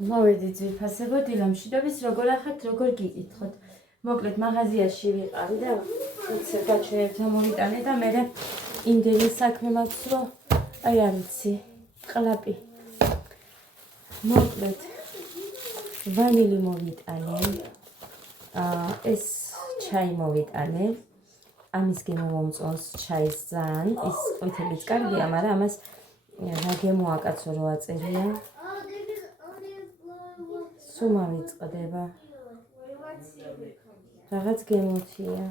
მოვედით ძვირფასებო დილამშვიდობის, როგორ ახართ, როგორ გიკითხოთ. მოკლედ მაღაზიაში ვიყავი და უცე გაჩვენებთ მომიტანე და მე იმდენი საქმე მაქვს, რომ აი არ ვიცი, ყლაპი. მოკლედ ვანილი მოვიტანე. ეს ჩაი მოვიტანე. ამის გემო მომწონს ჩაის ძალიან, ის ყვითელიც კარგია, მაგრამ ამას რა გემოაკაცო რო აწერია. სუმა ვიწყდება. რაღაც გემოთია.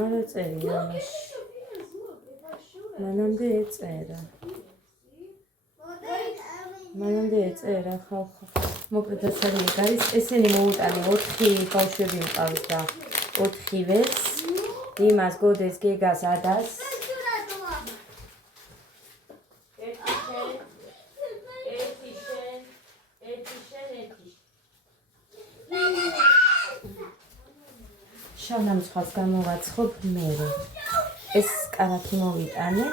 არა წერია ამაში. მანამდე ეწერა ხალხო. მოკლედ ასარი არის, ესენი მოუტანე 4 ბავშვები მყავს და 4-ვეს. იმას გოდეს გეგას ადას. შავნამცხვას გამოვაცხობ მერე. ეს კარაქი მოვიტანე,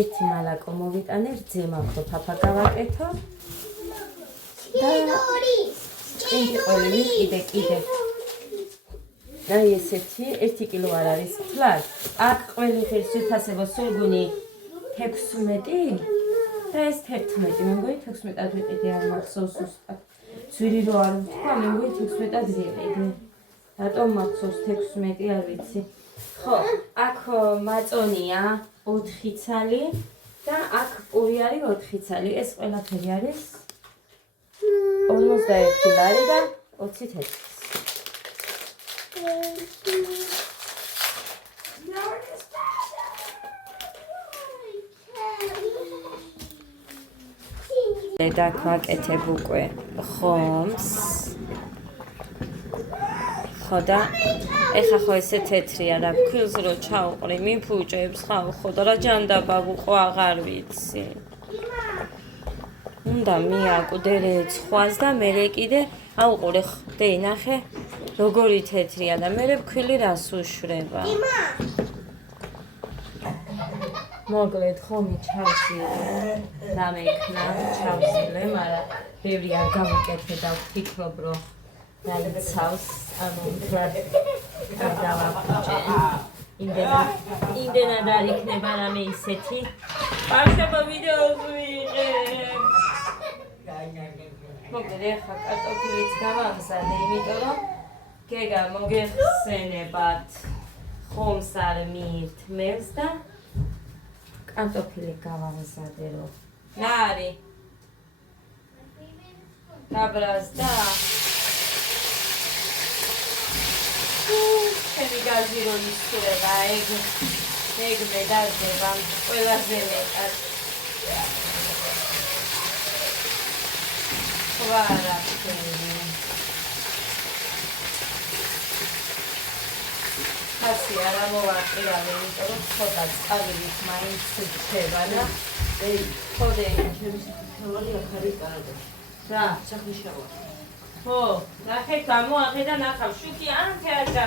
1 მალაკო მოვიტანე, რძე მაქვს რომ ფაფა გავაკეთო. და ინტიყოლი კიდე. აი ესეთი 1 კილო არ არის თლად. აქ ყველაფერს ვიფასებო სულგუნი 16 და ეს 11. მე მგონი 16-ად ვიყიდე არ მახსოვს უბრალოდ. ძვირი რო არ ვთქვა, მე მგონი 16-ად ვიყიდე. რატომ მახსოვს 16 არ ვიცი. ხო, აქ მაწონია 4 ცალი და აქ პური არის 4 ცალი. ეს ყველაფერი არის 51 ლარი და 20 თეთრი. დაგვაკეთებ უკვე ხომს. ხო და ეხა ხო ესე თეთრია და ფქვილს რო ჩაუყრი, მიფუჭებს ხო და რა ჯანდაბა ვუყო აღარ ვიცი. უნდა მიაკვდე რეცხვას და მერე კიდე აუყურე ხდე ნახე როგორი თეთრია და მერე ფქვილი რას უშვება. მოკლედ ხომი ჩავსილე, დამექნა ჩავსილე, მაგრამ ბევრი არ გავუკეთე და ვფიქრობ რომ დაგცავს, ანუ მთლად არ დავაფუჭე. იმდენად არ იქნება რამე ისეთი. ბავშვებო ვიდეოს ვიღებ. მოკლედ ეხლა კარტოფილიც გავამზადე, იმიტომ რომ გეგა მოგეხსენებათ ხომს არ მიირთმევს და კარტოფილი გავამზადე რომ რა არის? გაბრაზდა? ჩემი გაზი რო ისურება, ეგ მე დაძება ყველაზე მეტად. ხვარაფერი. ხასი არა მოვაყირავე, იმიტომ რომ ცოტა წყალით მაინც ხდება და ხოდე ჩემს თეორია აქ არის კარგი. რა, ჩახიშავა. ხო, ნახე გამოაღე და ნახავ, შუქი ანთე აჭა.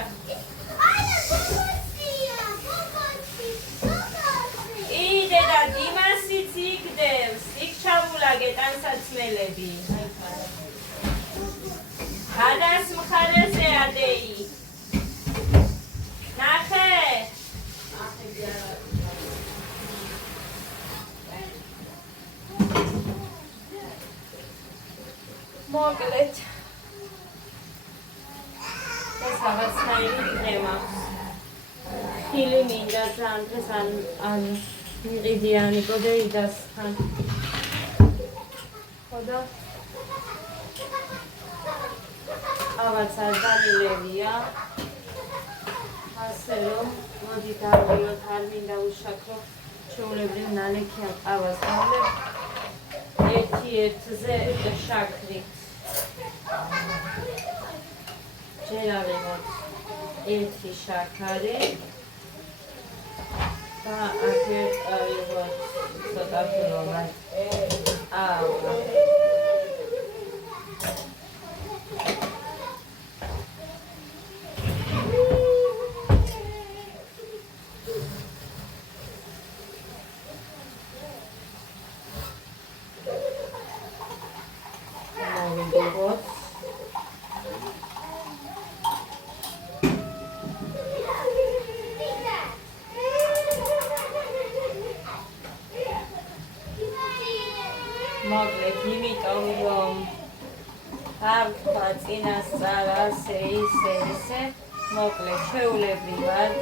იდე და დიმასიც იქდევს, იქ ჩამულაგე ტანსაცმელები. გადას მხარეზე ადეი. ნახე. მოკლედ. ეს რაღაცნაირი კრემა. ხილი მინდა ძალიან დღეს ან მიყიდიანი კოდეიდასთან. ხოდა ავაც არ დამილევია. ასე რომ მოდი დავიოთ, არ მინდა უშაქრო ჩვეულებრივ ნალექი აყავას დავლებ 1-1-ზე შაქრით. ჯერ ავიღოთ 1 შაქარი და აქ ავიღოთ ცოტა ფლორა. წავთვა წინასწარ ასე ისე მოკლედ ჩვეულებრივად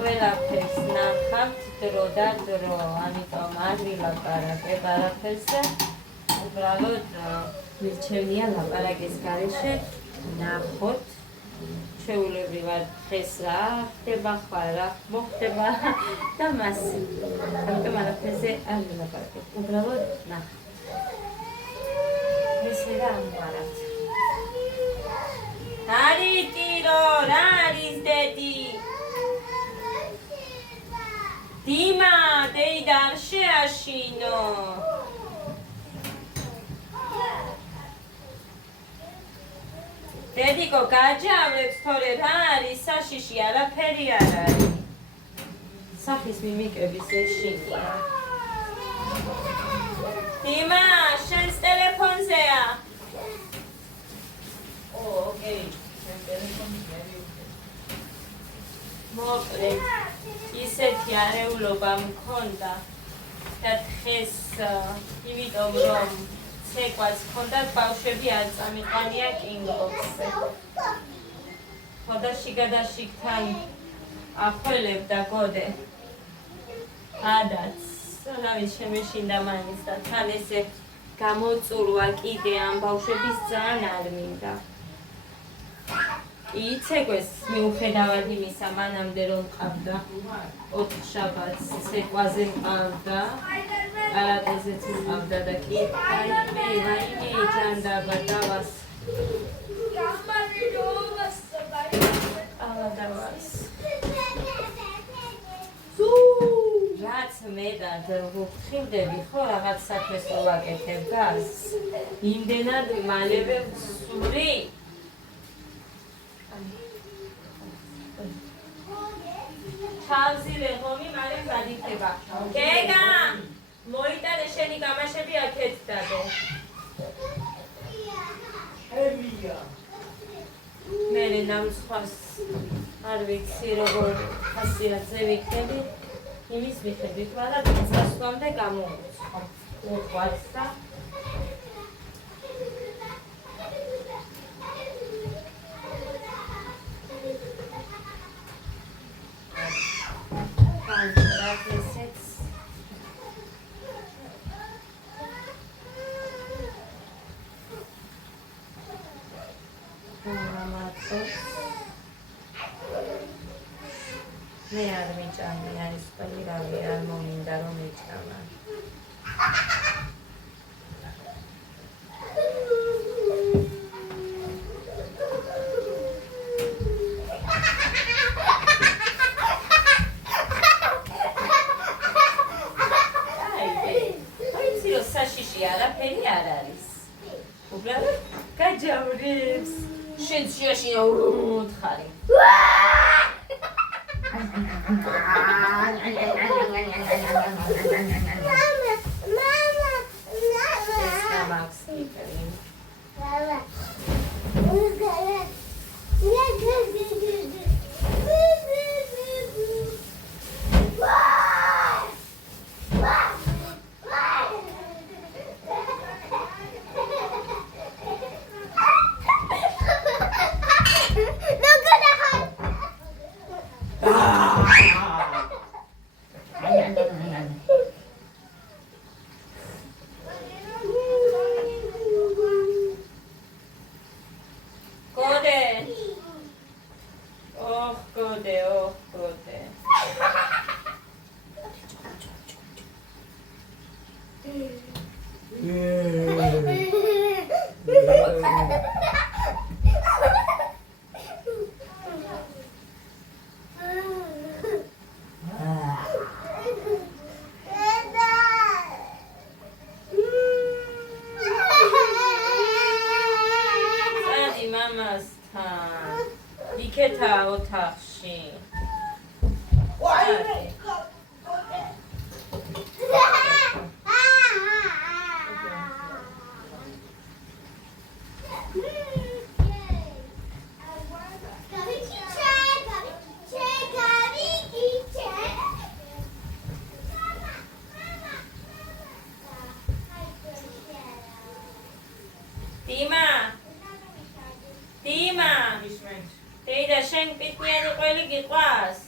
ყველაფერს ნახავთ დრო და დრო, ამიტომ არ ვილაპარაკებ არაფერზე. უბრალოდ მირჩევნია ლაპარაკის გარეშე ნახოთ ჩვეულებრივად დღეს რა ხდება, ხვალ რა მოხდება და მასე. ამიტომ არაფერზე არ ვილაპარაკებ, უბრალოდ ნახავთ. ეს რა ამბარად. არის ტირო, რა არის დედი? დიმა, დეიდა არ შეაშინო. დედიკო, გაჯავრებს თორე რა არის? საშიში არაფერი არ არის. სახის მიმიკების ეშინია. დიმა, შენს ტელეფონზეა. ოკეი, შენ ტელეფონზეა. მოკლედ, ისეთი არეულობა მქონდა და დღეს იმიტომ რომ ცეკვაც მქონდათ, ბავშვები არ წამიყვანია კინგბოქსზე. ხოდა შიგადაშიგთან ახველებდა გოდე. ადაც, რავი შემეშინდა მაინც და თან ესე გამოწურვა კიდე ამ ბავშვების ძალიან არ მინდა. იცეკვეს მიუხედავად იმისა, მანამდე რომ მყავდა 4 შაბათს ცეკვაზე მყავდა, კარატეზეც მყავდა და კი ვაიმე ჯანდაბა დავას დავას რაც მეტად ვხილდები ხო რაღაც საქმეს ვაკეთებ გას იმდენად მალევე ვსური თავზილე ხომი მალე გადიხება. გეგა, მოიტანე შენი გამაშები აქეთ დადო. მერე ნამცხვას არ ვიცი როგორ ხასიათზე ვიქნები. იმის მიხედვით, მაგრამ წასვლამდე გამოვიწყო. უყვარს და მე არ მიჭამი, არის ყველი რავი, არ მომინდა რომ მიჭამა. საშიში არაფერი არ არის. უბრალოდ გაჯავრებს. შენ შეაშინა უთხარი. იქეთა ოთახში. დიმა დეიდა შენ პიტნიანი ყველი გიყვას?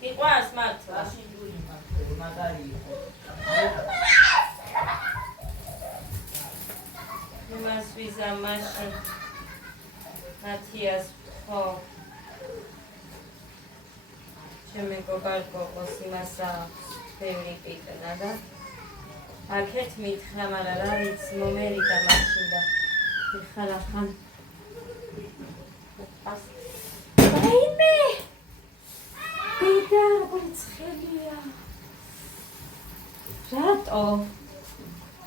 გიყვას მართლა? იმას ვიზა მაშინ მათიას ხო ჩემი გოგოს იმას ბევრი პიტნა და აქეთ მითხრა, მაგრამ რა ვიცი მომერიდა მაშინ და მიხარა ხან რაიმე დედა როგორი ცხელია რატო?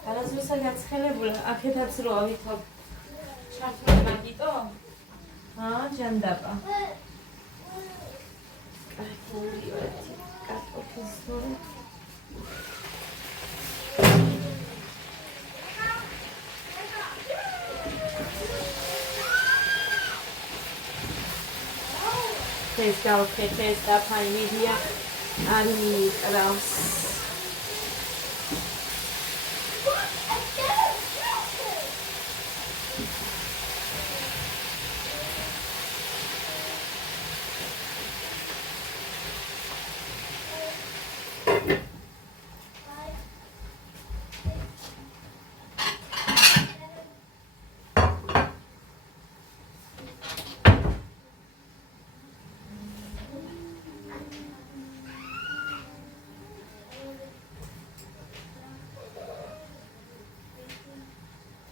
არასდროსა გაცხელებულა აქეთაც რო ავითო ჩართული მაგიტო? ჯანდაბა კარგი ვარდი კარტოფილს თორე ეს გავხეთე ეს დაფაინილია არ მიყრავს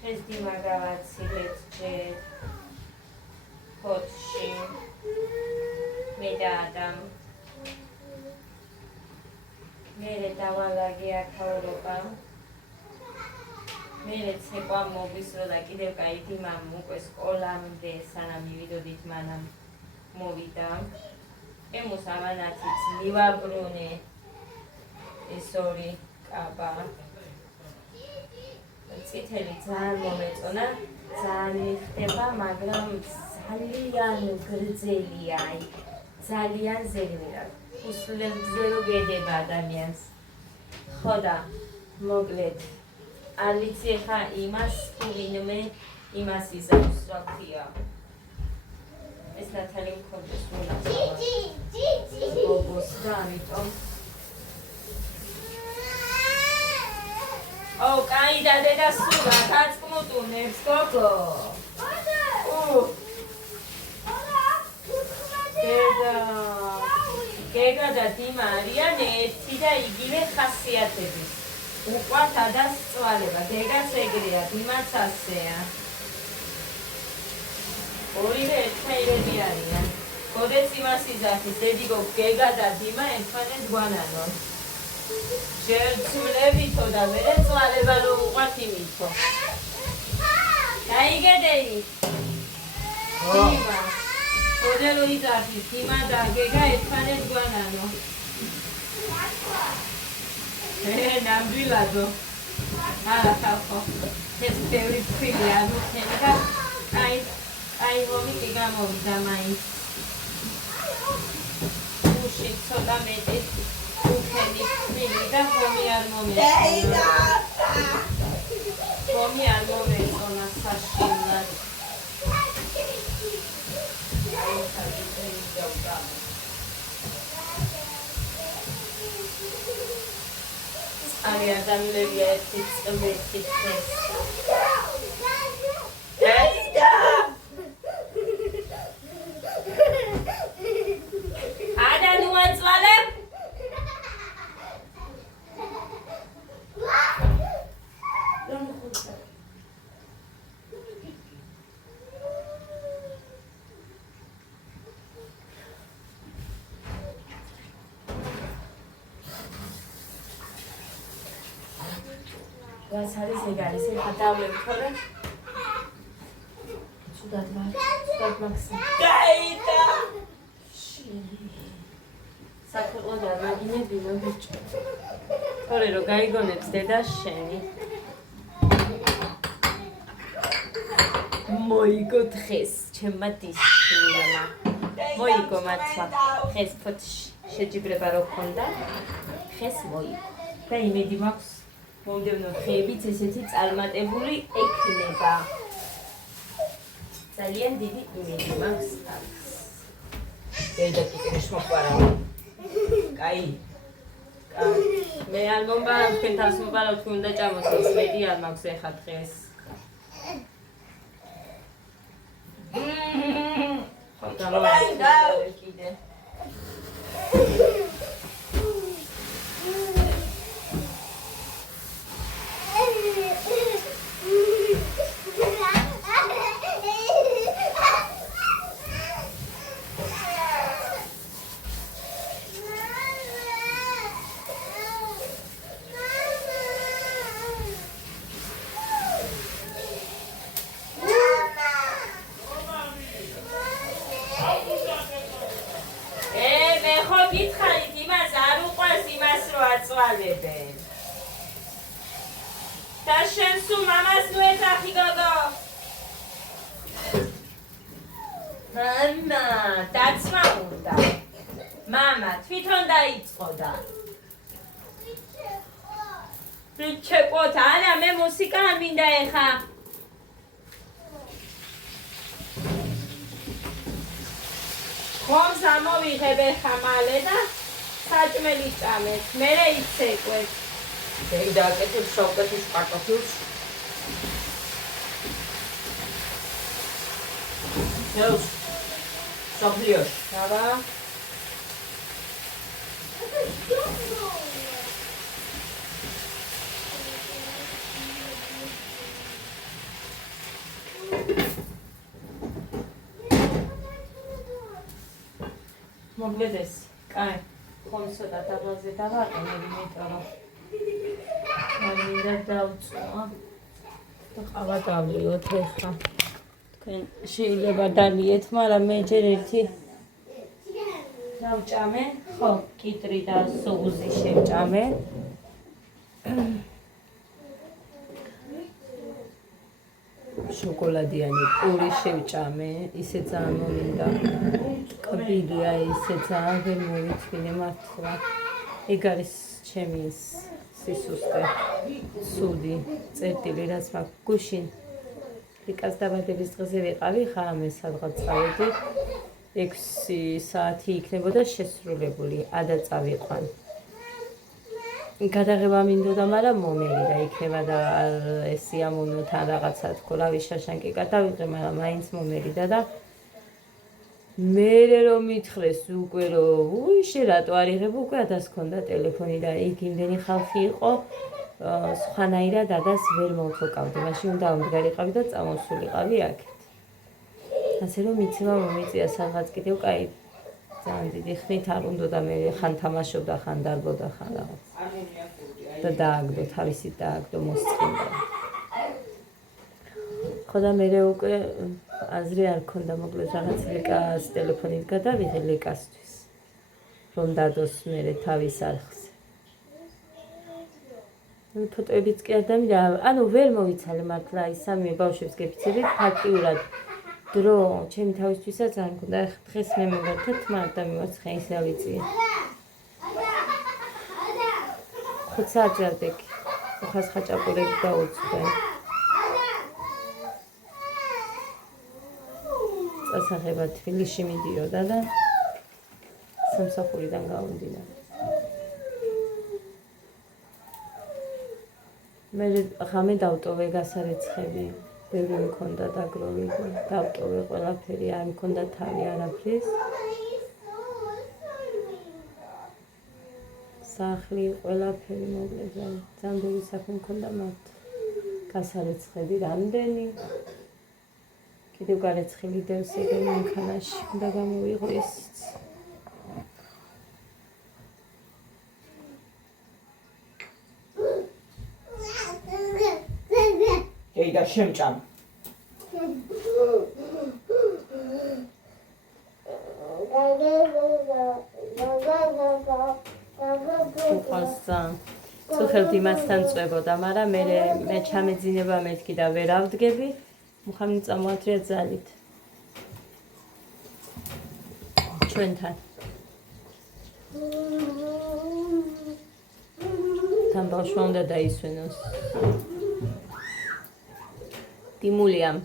ეს დიმა გავაცილეთ ჯერ ფოთში მე და ადამ მერე დავალაგე აქაურობა მერე ცეკვა მოვისრო და კიდევ კაი დიმამ უკვე სკოლამდე სანამ მივიდოდით მანამ მოვიდა ემუს ამანათიც მივაბრუნე ეს ორი კაბა წითელი ძალიან მომეწონა, ძალიან მიხდება, მაგრამ ძალიან გრძელია, ძალიან ზეგნირად. უსლებზე რო გედება ადამიანს. ხო და მოკლედ, არ ვიცი ხა იმას თუ ვინმე იმას იზამს, რა ქვია. ეს ნათალი მქონდეს უნდა. გოგოს და ამიტომ კაი და დედა სულა თაცკმუტუნებს გოგო დედა გეგა და დიმა არიან ერთი და იგივე ხასიათების უყვართ ადასწვალება დედაც ეგრეა დიმაც ასეა ორივე ერთნაირები არიან გოდეს იმას იზახის დედი გეგა და დიმა ერთმანეთს გვანანონ ჯერცულებითო და მერე წვალება რომ უყვართ იმითო. დაიგედეი? დიმა. გოდელო იზახის, დიმა და გეგა ერთმანეთს გვანანო. ნამდვილადო. ხალხო. ეს ბევრი ფილი ამოხენი და აი მომი კი გამოვიდა მაინც. უში ცოტა მეტი. და ხომი არ მომეწონა. ხომი არ მომეწონა საშინლად. არის ადამიანები ერთი წმეთი ხეს. დედა! ადა ნუ აწვალებ? არის ეგ არის ეს გადავლები თორე სუდად მაქსიმ გაიდა საქმე და მაგინები მოგიჭო თორე რომ გაიგონებს დედა შენი მოიგო დღეს ჩემმა დისკრიმა მოიგო მართლა დღეს ფოთში შეჯიბრება რო ქონდა დღეს მოიგო და იმედი მაქვს მომდევნო დღეებიც ესეთი წარმატებული ექნება. ძალიან დიდი იმედი მაქვს აქვს. დედა კიდეშ მოყარავ. კაი. მე არ მომბარავ, თქვენ თავს მომბარავ, თქვენ უნდა ჭამოთ, მეტი არ მაქვს ეხა დღეს. ხო, გამოვიდა კიდე. და შენ სულ მამას ნუ ეძახი გოგო. მამა, დაცვა უნდა. მამა, თვითონ დაიწყო და. ვიჩეკოთ, არა, მე მუსიკა არ მინდა ეხა. ხომს ამოვიღებ ეხა მალე და საჭმელი ჭამეთ, მერე იცეკვეთ. დედა აკეთებს შავკეთის კარტოფილს. ნეუს, სოფლიოში. დაბა. მოგლედეს, კაი. ხომსო და დაბალზე დავაყენები, იმიტომ რომ მინდა დავწვა და ყავა დავლიოთ ეხლა. თქვენ შეიძლება დალიეთ, მაგრამ მე ჯერ ერთი დავჭამე, ხო, კიტრი და სოუზი შევჭამე. შოკოლადიანი პური შევჭამე, ისე ძალიან მომინდა. კბილია, ისე ძალიან ვერ მოვიცვინე მართლა. ეგ არის ჩემი სისუსტე, სუდი, წერტილი, რაც მაქვს გუშინ. რიკას დაბადების დღეზე ვიყავი, ხამე სადღაც წავედი. 6 საათი იქნებოდა შესრულებული, ადა წავიყვან. გადაღება მინდოდა, მაგრამ მომერი და იქნება და ეს სიამოვნოთან რაღაცა თქო, რავი შაშანკი გადავიღე, მაგრამ მაინც მომერიდა და მერე რომ მითხრეს უკვე რომ უი შე რატო არ იღებ, უკვე ადას ქონდა ტელეფონი და იქ იმდენი ხალხი იყო, სხვანაირად ადას ვერ მოვთოკავდი, მაშინ უნდა ამდგარიყავი და წამოსულიყავი აქეთ. ასე რომ მიცემა მომიწია სადღაც კიდევ კაი ძალიან დიდი ხნით არ უნდოდა, მე ხან თამაშობდა, ხან დარბოდა, ხან რაღაც და დააგდო, თავისით დააგდო, მოსწყინდა. ხო და მერე უკვე აზრი არ ქონდა, მოკლედ რაღაც ლეკას ტელეფონით გადავიღე ლეკასთვის, რომ დადოს მერე თავის არხზე. ფოტოებიც კი არ დამიდა, ანუ ვერ მოვიცალე მართლა ის სამი ბავშვებს გეფიცირით, ფაქტიურად დრო ჩემი თავისთვისაც არ მქონდა, დღეს მე მეგობრებთან თმარ დამიმარცხე, ისე ავიწიე. 5 საათზე ავდექი, ხას ხაჭაპურები დაუწვდე. წასაღება თბილისში მიდიოდა და სამსახურიდან გავუნდიდა. მე ღამე დავტოვე გასარეცხები, ბევრი მქონდა დაგროვი, დავტოვე ყველაფერი, არ მქონდა თავი არაფრის. სახლი, ყველაფერი მოკლედ, ძალიან ბევრი საქმე მქონდა მათ. გასარეცხები რამდენი. კიდევ გარეცხილი დევს ეგ მანქანაში, უნდა გამოვიღო ისიც. და შემჭამ. უყასა. წუხელთ იმასთან წვებოდა, მაგრამ მე ჩამეძინება მეთქი და ვერ ავდგები. მუხამი წამოათრია ძალით. ჩვენთან. თან ბავშვმა უნდა დაისვენოს. დიმულიამ.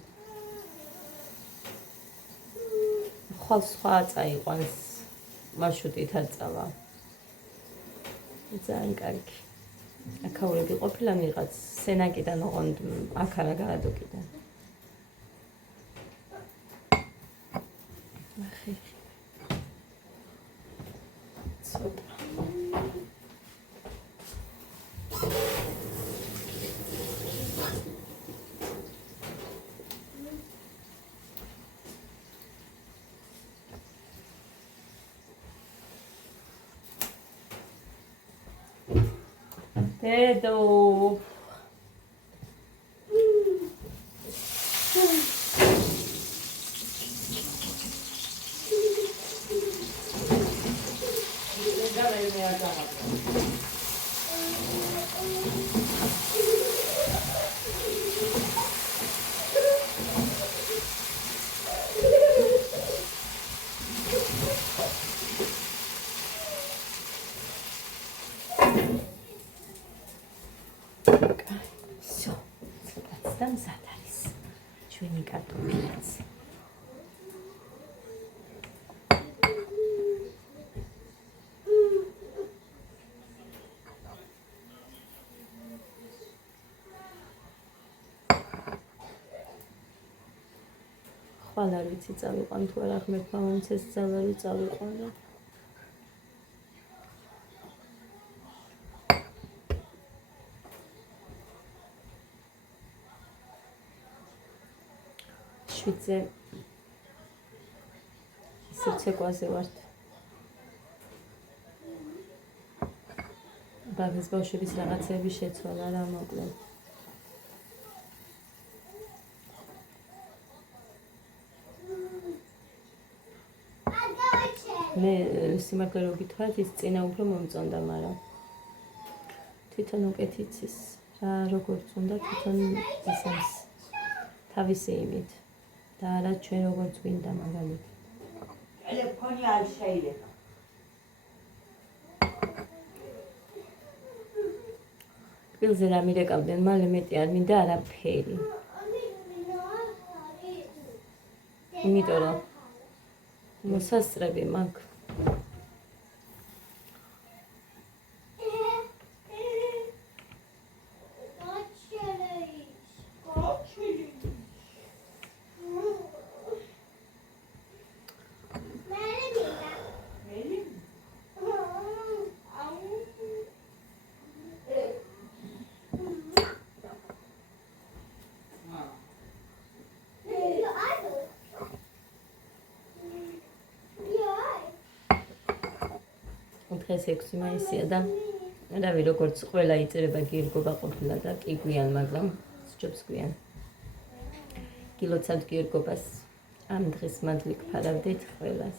ხვალ სხვა წაიყვანს მარშრუტით აწავა. ძალიან კარგი. აქაურები ყოფილა მიღაც სენაკიდან ოღონდ აქ არა გარადოკიდან. ახი. ცოტა. Dedo. მზად არის ჩვენი კარტოფილიც. ხვალ არ ვიცი წავიყვან თუ არა, ღმერთმა მომცეს ძალა რომ წავიყვან. შვიდზე ისევ ცეკვაზე ვართ. ბაღის ბავშვების რაღაცები შეცვალა რა მოკლედ. მე სიმართლე რომ გითხრათ, ის წინა უფრო მომწონდა, მაგრამ თვითონ უკეთიც ის რა როგორც უნდა თვითონ ისევ თავისი იმით. და არა ჩვენ როგორც გვინდა მაგალითად. ტელეფონი არ შეიძლება. თბილზე რა მირეკავდნენ, მალე მეტი არ მინდა არაფერი. იმიტომ რომ მოსასწრები მაქვს. დღეს 6 მაისია და რავი როგორც ყველა იწერება გირგობა ყოფილა და კი გვიან, მაგრამ სჯობს გვიან. გილოცავთ გირგობას. ამ დღეს მადლი გფარავდით ყველას.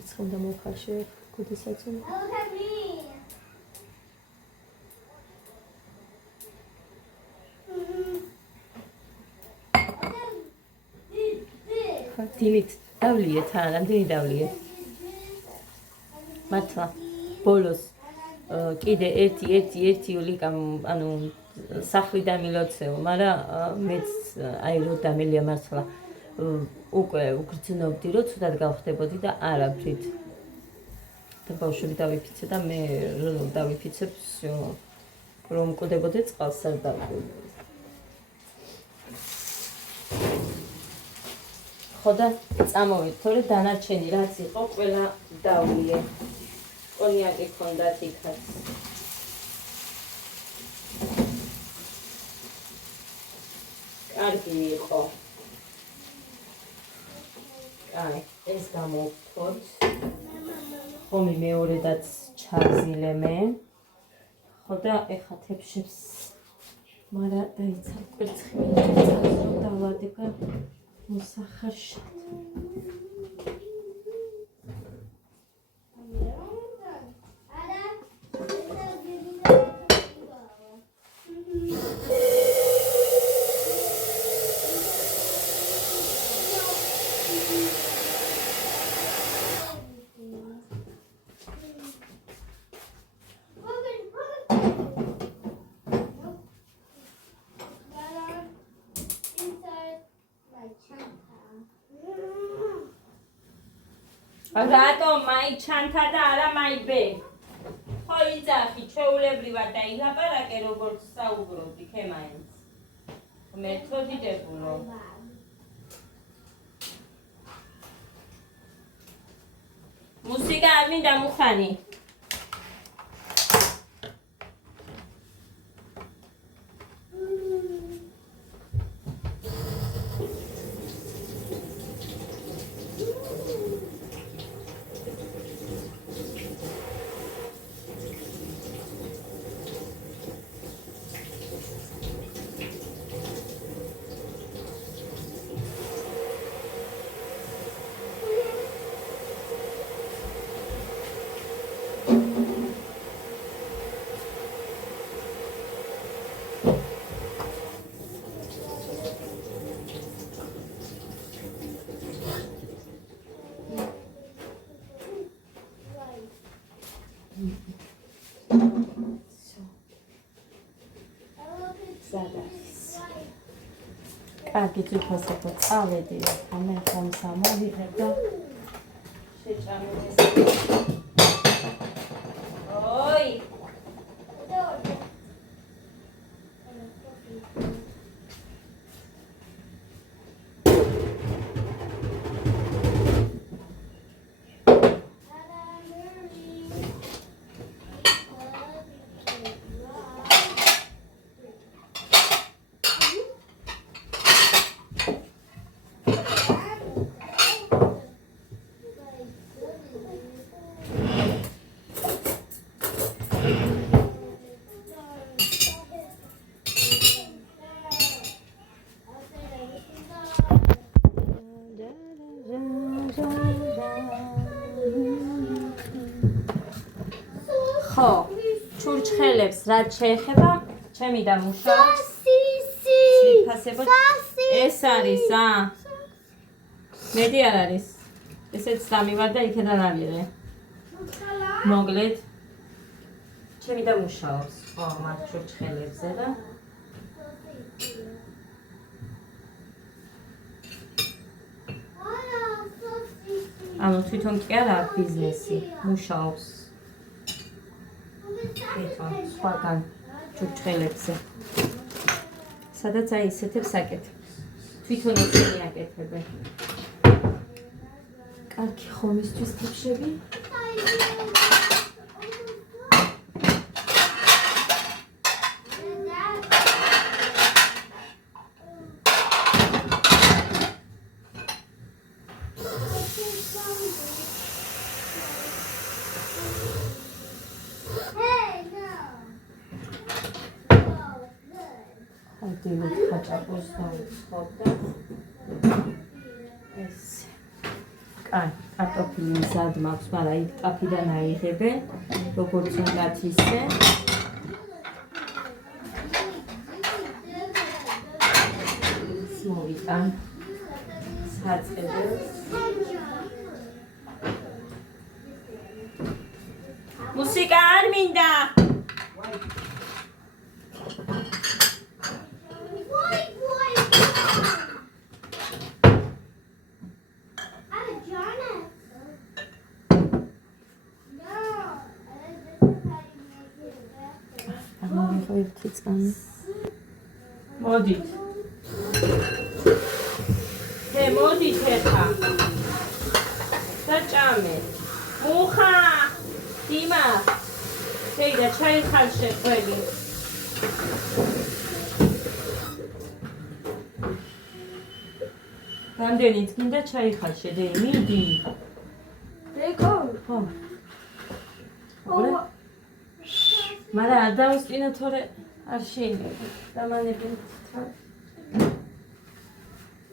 იცხოვ და მოხარშე გუდისაც უნდა. დილით დავლიეთ, რამდენი დავლიეთ? მართლა ბოლოს კიდე ერთი ულიკამ, ანუ სახლიდან მილოცეო, მაგრამ მეც აი რო დამელია მართლა უკვე უგრძნობდი, რომ ცუდად გავხდებოდი და არაფრით. და ბავშვები დავიფიცე და მე დავიფიცებ, რომ მკვდებოდი წყალს არ დავკვირდი. ხო და წამოვით, თორე დანარჩენი რაც იყო, ყველა დავლიე. კონიაკი ჰქონდათ იქაც. კარგი იყო. აი, ეს გამოვთოთ. ხომი მეორედაც ჩავზილე მე. ხო და ეხა თებშებს. მაგრამ დაიცავ კვერცხი, დავადება. მოსახარშად. რატომ მაი ჩანთა და არა მაი ბე? ხო იძახი, ჩვეულებრივად და ილაპარაკე როგორც საუბრობდი ქემაინც. მეთოდიდებულო. მუსიკა არ მინდა მუხანი. კარგი თვითონსაკო წავედი რა მე ხომს ამოვიღებ და შეჭამეს. ოი ხო, ჩურჩხელებს რაც შეეხება, ჩემი და მუშაობს. სიფასებო. ეს არის, მეტი არ არის. ესეც დამივარ და იქიდან ავიღე. მოგლეთ. ჩემი და მუშაობს. ხო, მათ ჩურჩხელებზე და ანუ თვითონ კი არა ბიზნესი, მუშაობს. თვითონ სხვაგან ჩურჩხელებზე. სადაც აი ისეთებს აკეთებს. თვითონ ისინი აკეთებენ. კარგი ხომისთვის თიფშები. დილით ხაჭაპურს დავიწყობ და ეს კარტოფილი მზად მაქვს, მაგრამ იქ კაფიდან აიღებენ, როგორც უნდათ ისე. მოვიტან საწყებელს. მუსიკა არ მინდა. ერთი წამი. მოდით. მოდით ერთა. და ჭამეთ. მუხა. დიმა. შეიძლება ჩაიხალშე ყველი. რამდენიც გინდა ჩაიხალშე დე მიდი. დეკო. ხო. მარა არ დავუსწინო თორე არ შეიძლება დამანებენ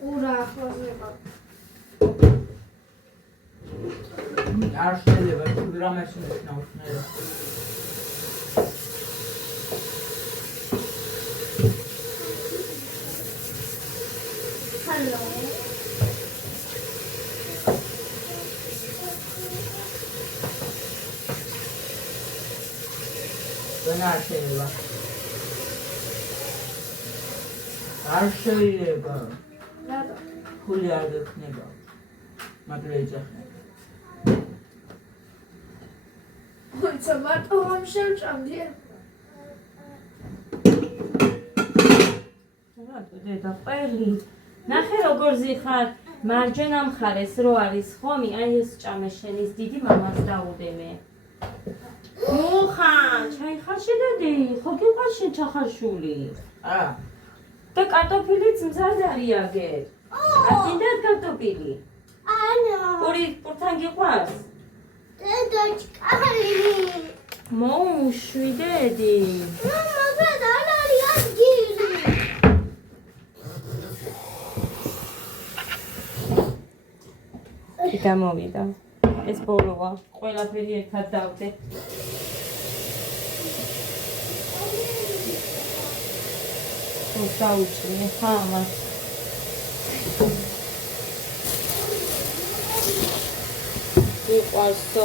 ურა ახლა არ შეიძლება თუ რამეს ნაუცნეა ჰალო არ შეიძლება. არ შეიძლება. რატო? ხული არ გექნება. მაგრამ ეძახი. თუმცა მარტო ამ შევჭამდი. რატო დედა ყველი ნახე როგორ ზიხარ მარჯვენა მხარეს რო არის ხომი აი ეს ჭამე შენის დიდი მამას დაუდემე მოხან ჩაიხარ შედადი ხო გიყარ შენ ჩახარშული არა და კარტოფილიც მზად არის აგერ აკინდათ კარტოფილი პურთან გიყვარს დედაჩკარი. მოუშვი დედი მაგრამ არ არის ადგილი. გამოვიდა ეს ბოლოა ყველაფერი ერთად დავდე დაუჭრე ხა ამას იყვარსო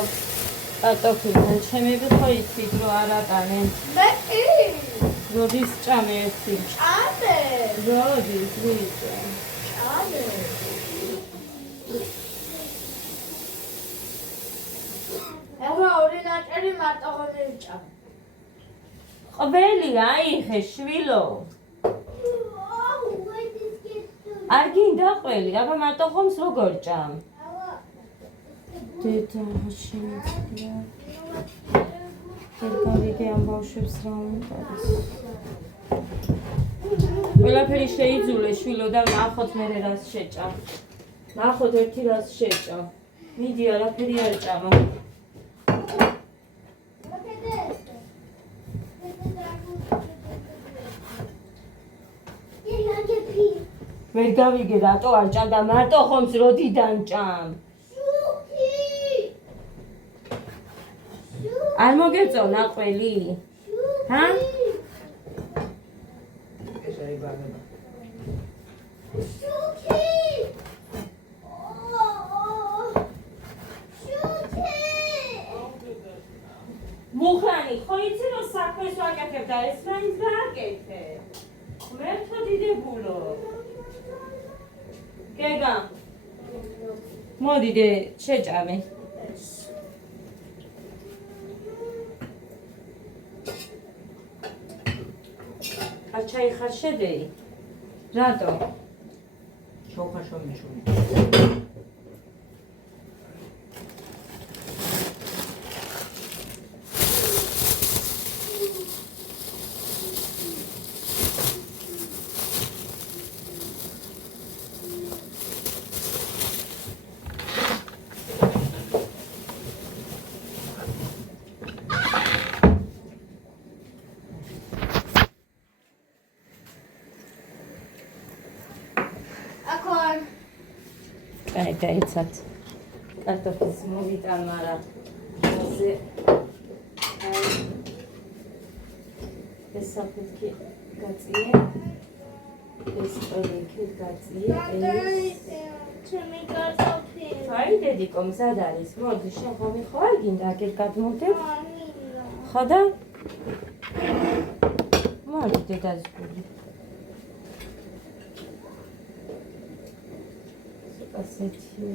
კარტოფილთან ჩემები ხო იცით რომ არ ატანენ მე კი. როდის ჭამე ერთი ჭამე. როდის ვიცი ჭამე. ეხლა ორი ნაჭერი მარტო ხომ ჭამე. ყველი აიხე შვილო არ გინდა ყველი აბა მარტო ხომს როგორ ჭამ დედა შენა ერგავიდე ამ ბავშვებს რა უნდა არის ყველაფერი შეიძულე შვილო და ნახოთ მე რას შეჭამ ნახოთ ერთი რას შეჭამ მიდი არაფერი არ ჭამა ვერ გავიგე რატო არ ჭამ და მარტო ხომს როდიდან ჭამ არ მოგეწონა ყველი ჰა ეს არის ბაგება მუხრანი ხო იცი რომ საქმეს ვაკეთებ და ეს მაინც გააკეთე ღმერთო დიდებულო გეგა მოდი დე შეჭამე არ ჩაიხარ შედეი რატო შოხაშო მიშვი აი დაიცათ კარტოფილს მოვიტან მაგრამ ასე ეს საფეთქი გაწიე ეს ყველიქი გაწიე ეს ჩემი კარტოფილი. აი დედიკო მზად არის მოდი შენ ხომი ხო არ გინდა აგერ გადმოვდებ ხო და მოდი დედას გული ასეთი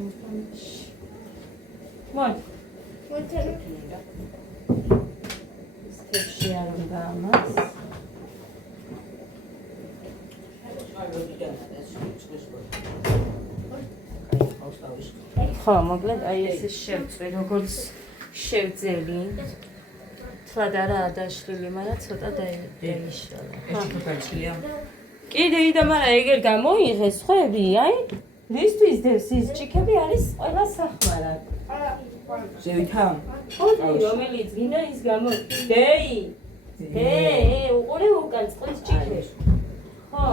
მოდი სტეპში არ უნდა ამას ხო მოკლედ აი ესე შევწვი როგორც შევძელი თლად არაა დაშლილი მაგრამ ცოტა დაიშალა ეს ჩიქოქარჩილია კიდე იდა მაგრამ ეგერ გამოიღეს ხვები აი რისთვის დევს ის ჭიქები არის ყველა სახმარად ზევითა ხოდი რომელიც გინდა ის გამო დეი უყურე უკან წყლის ჭიქებს ხო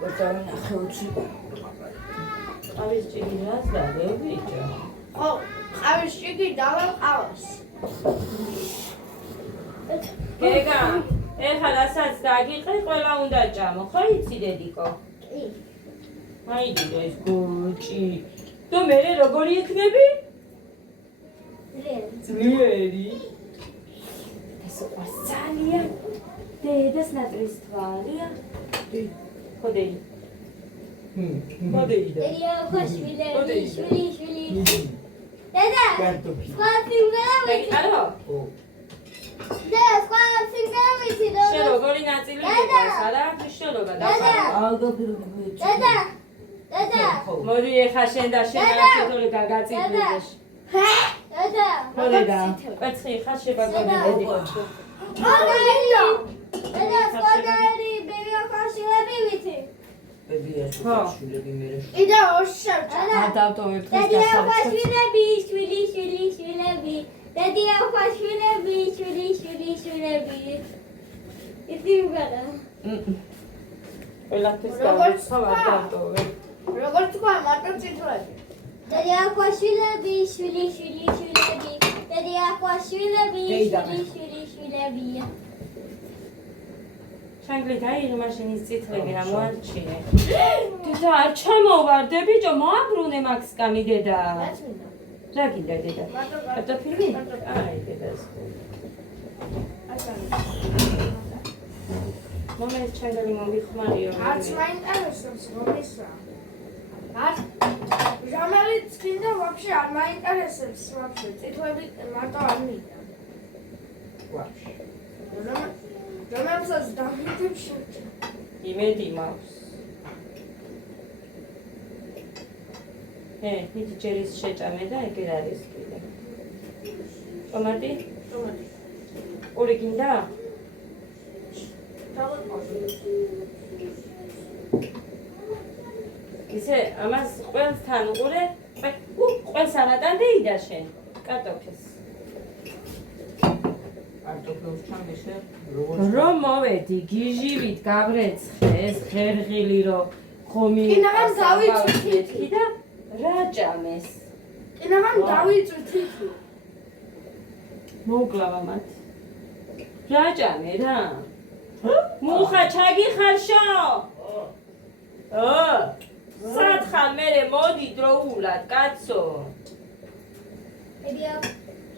ვეთავი ნახე უცი ყავის ჭიქი რას დაგე ბიჭო ხო, ყავის ჭიქი დავაყავს. გეგა ეხლა რასაც დაგიყრე ყველა უნდა ჭამო ხო იცი დედიკო კი. აი დედა ეს გოჭი და მე როგორი იქნები ძლიერი ეს უყვარს ძალიან დედას ნატრის თვალია ხოდეი ხოდეი და ელია ხოშვილე შვილი დედა კარტოფილი. სხვა სიმღერა ვიცი არო ო. დედა სხვა სიმღერა ვიცი შენ როგორი ნაწილი მიყვარს არა მნიშვნელობა დახარა ალგაფირო ვიცი. დედა დედა მოდი ეხა შენ და შენ დედა! არჩეთული გაგაწიდეს დედა მოდედა კვეცხი ხა შებაგონე დედი დედა სხვადასხვაერი ბებიახაშილები ვიცი ბებია ხო. შულები მე რა. კიდე ორ შევჭა ადავტოვებ დღეს დედიახაშილები შვილიშვილიშვილები დედიახაშილები შვილიშვილიშვილები ისი უგარა ყველაფერს როგორც გავხსავ თქვა. ადავტოვებ როგორც თქვა მარტო წითლები დედიახაშილები შვილიშვილიშვილები დედიახაშილები შვილიშვილიშვილები შანგლი დაიღე მაშინ ის წითლები რა მოარჩინე დედა არ ჩამოვარდე ბიჭო მოაბრუნე მაქსკამი დედა რა გინდა დედა კარტოფილი აი დედას მომე ეს ჩანგალი მომიხმარიო არც მაინტერესებს მომისა არც რომელიც კიდე ვაფშე არ მაინტერესებს ვაფშე წითლები მარტო არ მინდა ვაფშე. რომელსაც დავიდებ შევჭა იმედი მაქვს ნიჭი ჯერის შეჭამე და ეგერ არის კიდე ტომატი ტომატი ორი გინდა ისე ამას ყველთან უყურე ყველს არატანდეი და შენ კარტოფილს კარტოფილს ჩამიშე როგორც რომ მოვედი გიჟივით გავრეცხეს ხერხილი რო ხომი კინაღამ დავიწვით. და რა ჭამეს კინაღამ დავიწვით თითი მოუკლავა მათ რა ჭამე რა მუხა ჩაგიხარშო სათხარ მერე მოდი დროულად კაცო დედია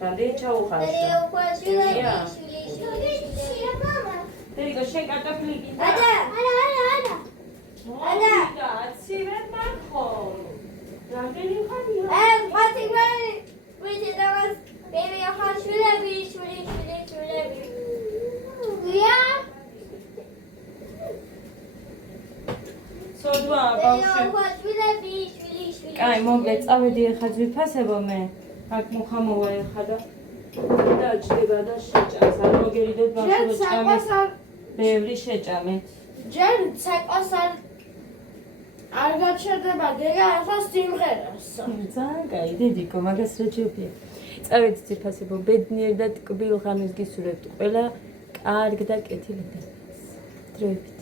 რამდენი ჩაუხარშო დედიახაშილები შვილიშვილიშვილები დედიკო შენ კარტოფილი გინდა არა და აცივებ მაქომ რამდენი ხანია პატიმერი ვიცი დავას დედიახაშილები შვილიშვილიშვილები ვია სოდვა ბავშვი დედიახაშილები შვილიშვილიშვილები კაი მოგე წავედი ახლა ძვირფასებო მე აქ მუხა მოვა ახლა და დაჭდება და შეჭამს არ მოგერიდეთ ბავშვო ჭამეთ ბევრი შეჭამეთ ჯერ ცეკვას არ გაჩერდება გეგა ახლა სიმღერას ძალიან კაი დედიკო მაგას რა ჯობია წავედი ძვირფასებო ბედნიერ და ტკბილ ღამეს გისურვებთ ყველა კარგ და კეთილ დღეს დროებით